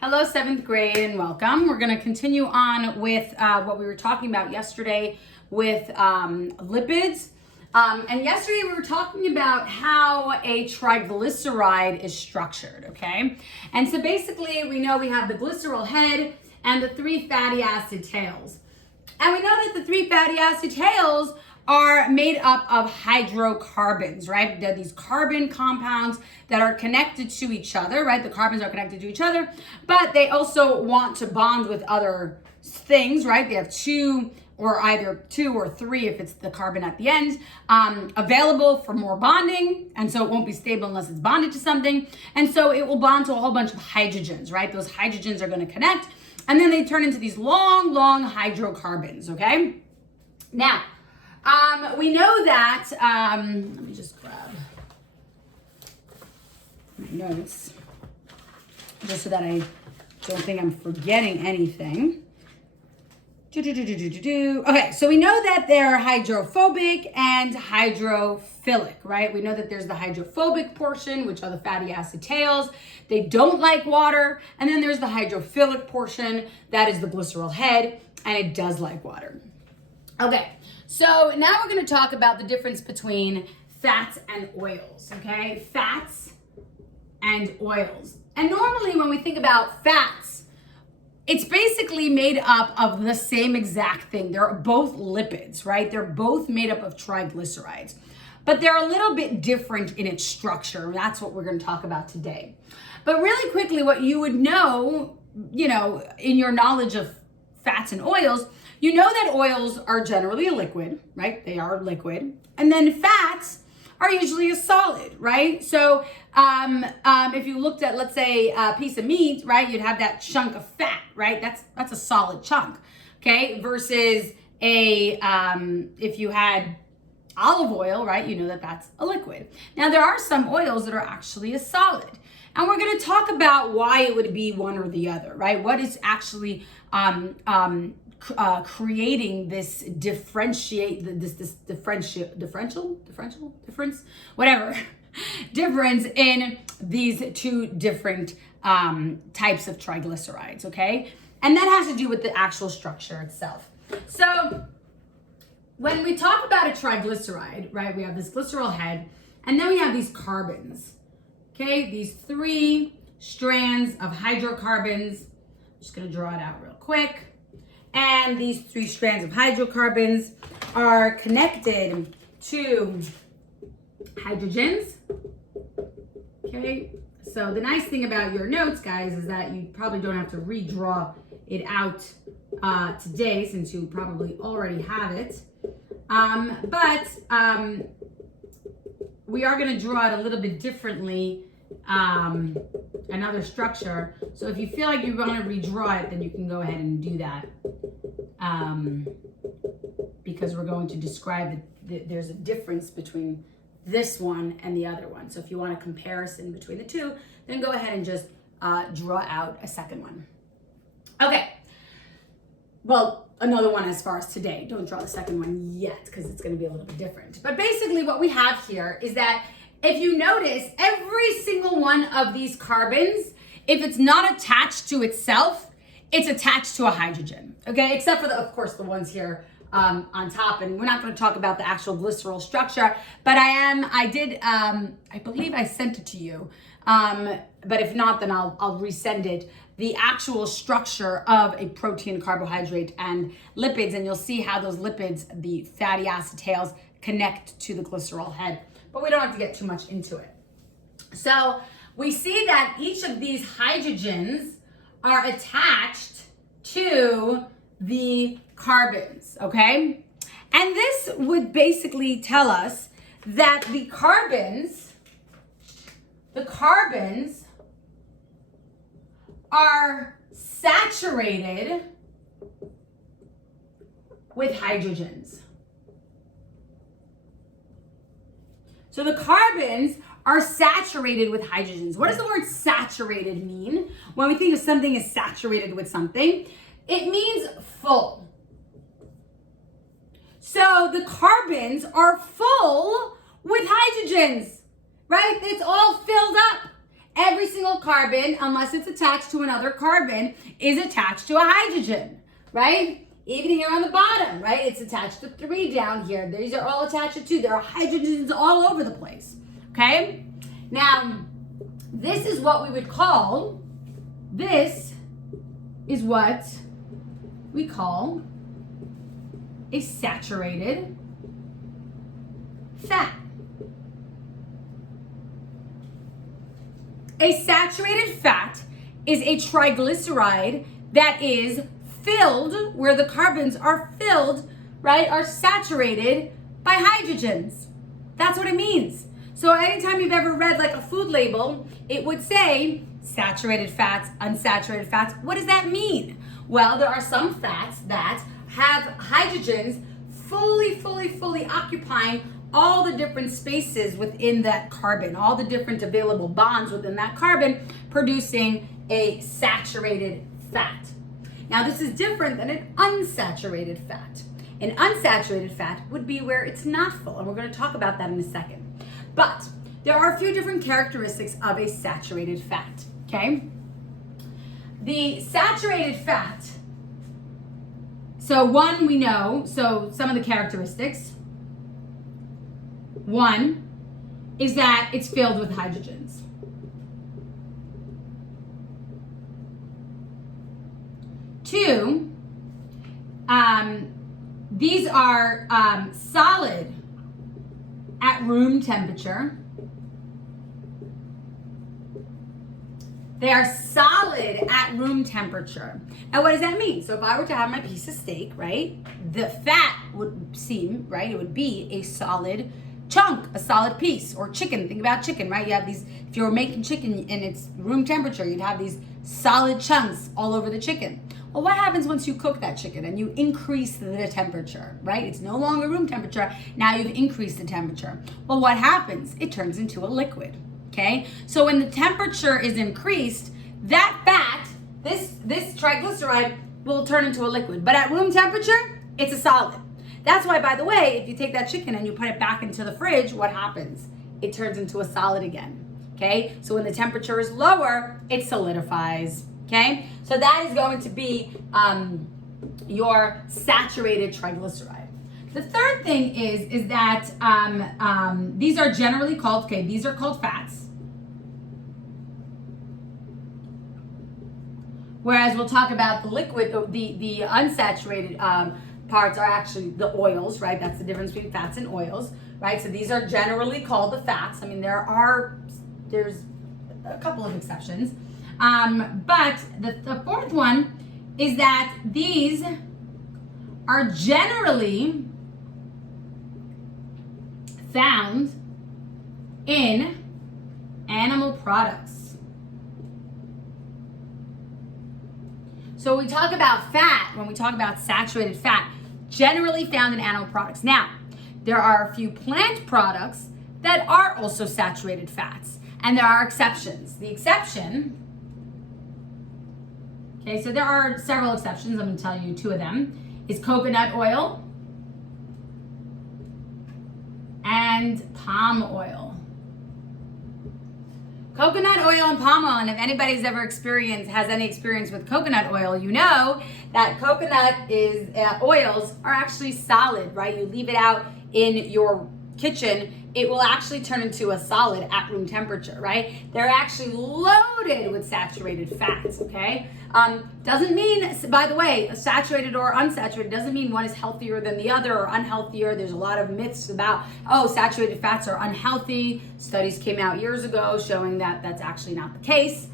Hello, 7th grade, and welcome. We're going to continue on with what we were talking about yesterday with lipids. And yesterday we were talking about how a triglyceride is structured, okay? And so basically we know we have the glycerol head and the 3 fatty acid tails. And we know that the 3 fatty acid tails are made up of hydrocarbons, right? They're these carbon compounds that are connected to each other, right? The carbons are connected to each other, but they also want to bond with other things, right? They have either two or three if it's the carbon at the end, available for more bonding. And so it won't be stable unless it's bonded to something. And so it will bond to a whole bunch of hydrogens, right? Those hydrogens are going to connect and then they turn into these long, long hydrocarbons, okay? Now, we know that, let me just grab my notes, just so that I don't think I'm forgetting anything. Okay, so we know that they're hydrophobic and hydrophilic, right? We know that there's the hydrophobic portion, which are the fatty acid tails. They don't like water. And then there's the hydrophilic portion, that is the glycerol head, and it does like water. Okay, so now we're going to talk about the difference between fats and oils, okay? Fats and oils. And normally when we think about fats, it's basically made up of the same exact thing. They're both lipids, right? They're both made up of triglycerides, but they're a little bit different in its structure. That's what we're going to talk about today. But really quickly, what you would know, in your knowledge of fats and oils, you know that oils are generally a liquid, right? They are liquid. And then fats are usually a solid, right? So if you looked at, let's say, a piece of meat, right, you'd have that chunk of fat, right? That's a solid chunk, okay? Versus if you had olive oil, right, you know that that's a liquid. Now, there are some oils that are actually a solid. And we're going to talk about why it would be one or the other, right? What is actually creating this difference, difference in these two different types of triglycerides, okay? And that has to do with the actual structure itself. So when we talk about a triglyceride, right, we have this glycerol head, and then we have these carbons, okay? These 3 strands of hydrocarbons. I'm just gonna draw it out real quick. And these 3 strands of hydrocarbons are connected to hydrogens. Okay, so the nice thing about your notes, guys, is that you probably don't have to redraw it out today, since you probably already have it. But we are going to draw it a little bit differently, another structure. So if you feel like you're going to redraw it, then you can go ahead and do that, because we're going to describe that there's a difference between this one and the other one. So if you want a comparison between the two, then go ahead and just draw out a second one. Okay. Well, another one as far as today. Don't draw the second one yet, because it's going to be a little bit different. But basically what we have here is that if you notice, every single one of these carbons, if it's not attached to itself, it's attached to a hydrogen, okay? Except for, of course, the ones here on top. And we're not going to talk about the actual glycerol structure, but I believe I sent it to you. But if not, then I'll resend it. The actual structure of a protein, carbohydrate, and lipids, and you'll see how those lipids, the fatty acid tails, connect to the glycerol head. But we don't have to get too much into it. So we see that each of these hydrogens are attached to the carbons, okay? And this would basically tell us that the carbons are saturated with hydrogens. So the carbons are saturated with hydrogens. What does the word saturated mean? When we think of something as saturated with something, it means full. So the carbons are full with hydrogens, right? It's all filled up. every single carbon, unless it's attached to another carbon, is attached to a hydrogen, right? Even here on the bottom, right? It's attached to 3 down here. These are all attached to 2. There are hydrogens all over the place, okay? Now, this is what we would call, this is what we call a saturated fat. A saturated fat is a triglyceride that is filled, where the carbons are filled, right, are saturated by hydrogens. That's what it means. So anytime you've ever read like a food label, it would say saturated fats, unsaturated fats. What does that mean? Well, there are some fats that have hydrogens fully occupying all the different spaces within that carbon, all the different available bonds within that carbon, producing a saturated fat. Now, this is different than an unsaturated fat. An unsaturated fat would be where it's not full, and we're going to talk about that in a second. But there are a few different characteristics of a saturated fat, okay? The saturated fat, so one we know, so some of the characteristics. One is that it's filled with hydrogens. Two, these are solid at room temperature. They are solid at room temperature. Now, what does that mean? So if I were to have my piece of steak, right, the fat would seem, right, it would be a solid chunk, a solid piece, or chicken. Think about chicken, right? You have these, if you were making chicken and it's room temperature, you'd have these solid chunks all over the chicken. Well, what happens once you cook that chicken and you increase the temperature, right? It's no longer room temperature. Now you've increased the temperature. Well, what happens? It turns into a liquid, okay? So when the temperature is increased, that fat, this triglyceride will turn into a liquid. But at room temperature, it's a solid. That's why, by the way, if you take that chicken and you put it back into the fridge, what happens? It turns into a solid again, okay? So when the temperature is lower, it solidifies, okay? So that is going to be your saturated triglyceride. The third thing is that these are generally called, okay, these are called fats. Whereas we'll talk about the liquid, the unsaturated parts are actually the oils, right? That's the difference between fats and oils, right? So these are generally called the fats. I mean, there's a couple of exceptions. But the fourth one is that these are generally found in animal products. So when we talk about fat, when we talk about saturated fat, generally found in animal products. Now, there are a few plant products that are also saturated fats, and there are exceptions. The exception, okay, so there are several exceptions. I'm going to tell you 2 of them, is coconut oil and palm oil. Coconut oil and palm oil, and if anybody's ever has any experience with coconut oil, you know that coconut oils are actually solid, right? You leave it out in your kitchen, it will actually turn into a solid at room temperature, right? They're actually loaded with saturated fats, okay? Doesn't mean, by the way, saturated or unsaturated doesn't mean one is healthier than the other or unhealthier. There's a lot of myths about, oh, saturated fats are unhealthy. Studies came out years ago showing that that's actually not the case.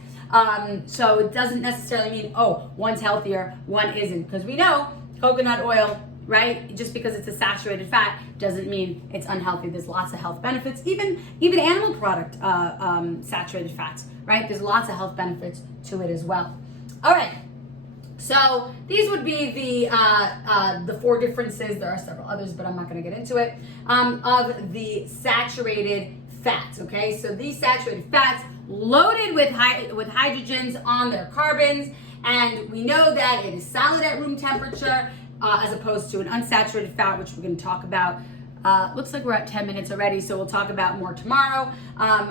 So it doesn't necessarily mean, oh, one's healthier, one isn't. Because we know coconut oil, right? Just because it's a saturated fat doesn't mean it's unhealthy. There's lots of health benefits. Even animal product saturated fats, right? There's lots of health benefits to it as well. All right. So these would be the 4 differences. There are several others, but I'm not going to get into it. Of the saturated fats. Okay. So these saturated fats loaded with hydrogens on their carbons, and we know that it is solid at room temperature. As opposed to an unsaturated fat, which we're going to talk about Looks like we're at 10 minutes already, so we'll talk about more tomorrow,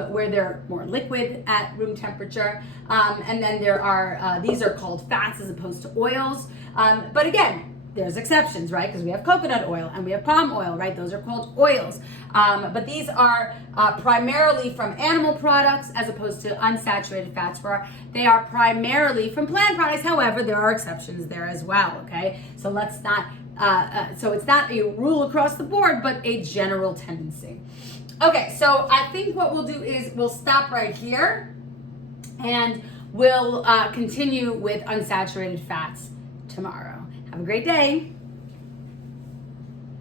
where they're more liquid at room temperature. And then there are, these are called fats as opposed to oils. But again, there's exceptions, right? Because we have coconut oil and we have palm oil, right? Those are called oils. But these are primarily from animal products as opposed to unsaturated fats. They are primarily from plant products. However, there are exceptions there as well, okay? So let's not, so it's not a rule across the board, but a general tendency. Okay, so I think what we'll do is we'll stop right here and we'll continue with unsaturated fats tomorrow. Have a great day.